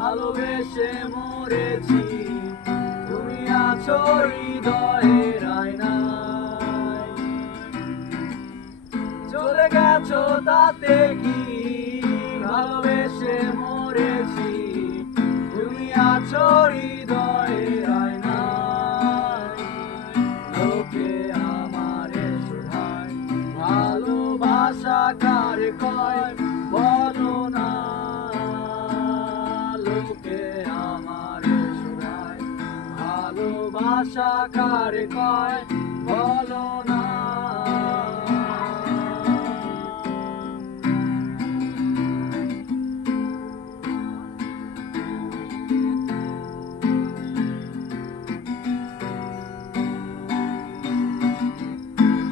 ভালোবেসে মরেছি, তুমি আছো হৃদয়ের আয়নায়। চলে গেছো তাতে কি, ভালোবেসে মরেছি, তুমি আছো হৃদয়ের আয়নায়। লোকে আমারে শোধায়, ভালোবাসা কারে কয় বলো না। লোকে আমারে শোধায়, ভালোবাসা কারে কয় বলো না।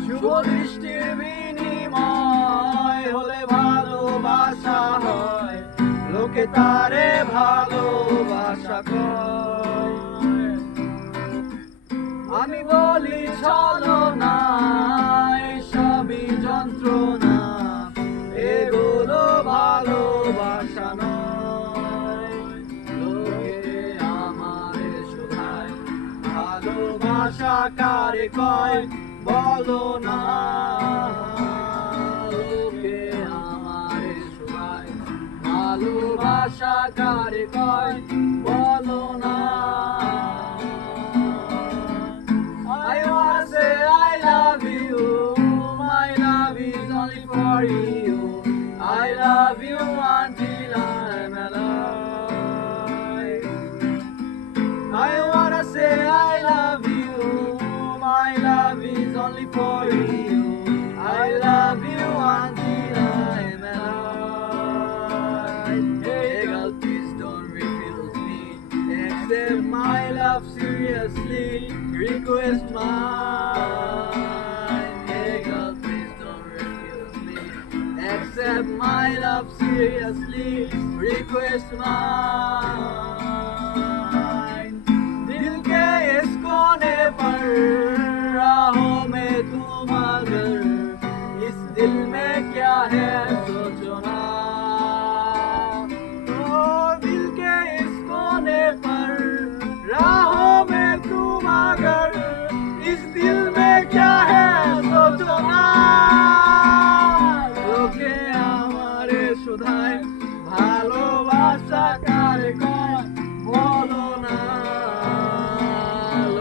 শুভ দৃষ্টির বিনিময় হলে ভালোবাসা হয়, লোকে তারে ভালোবাসা কয়। আমি বলি ছলনা, সবই যন্ত্রণা, এগুলো ভালোবাসা নয়। লোকে আমারে শোধায়, ভালোবাসা কারে কয় বলো না। লোকে আমারে শোধায়, ভালোবাসা কারে কয় বলো না। I wanna say I love you, my love is only for you. I love you until I'm alive. I wanna say I love you, my love is only for you. I love you until I'm alive. Hey girl, please don't refuse me. Accept my love seriously. Request mine. Hey girl, please don't refuse me. Accept my love seriously. Request mine. दिल के इस कोने पर राहों में तुम अगर, इस दिल में क्या है सोचो ना। ओ दिल के इस कोने पर राहों में तुम अगर, इस दिल में क्या है सोचो ना। लोके আমারে শোধায়, ভালোবাসা কারে কয় বলো না।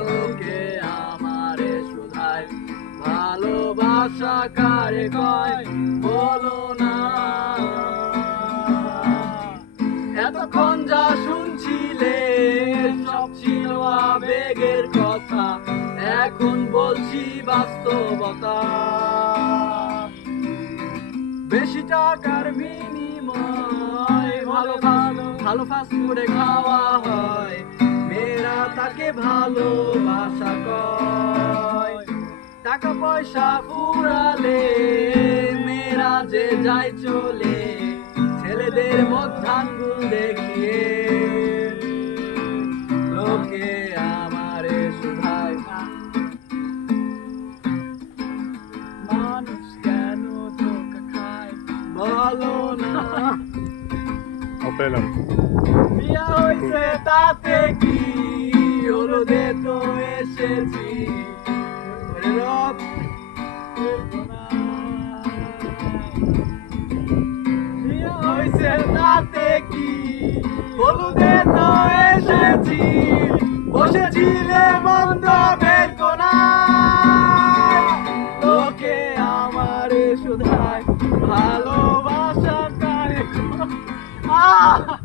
লোকে আমারে শোধায়, ভালোবাসা কারে কয় বলো না। এতক্ষণ যা শুনছিলে সব ছিল আবেগের কথা, এখন বলছি বাস্তবতা। বেশি টাকার বিনিময় ভালো ফাস্ট ফুডে খাওয়া হয়, মেয়েরা তাকে ভালোবাসা কয়। টাকা পয়সা ফুরালে মেয়েরা যে যায় চলে, ছেলেদের মধ্যাঙ্গুল দেখিয়ে। লোকে আমারে শোধায়, মানুষ কেন ধোঁকা খায় বলো না। বিয়া হইছে তাতে কি, হলুদে তো এসেছি। বিয়া হইছে তাতে কি, হলুদে তো এসেছি। বসেছিলে মন্দ বের কোনায়। লোকে আমারে শোধায়, ভালোবাসা কারে কয়।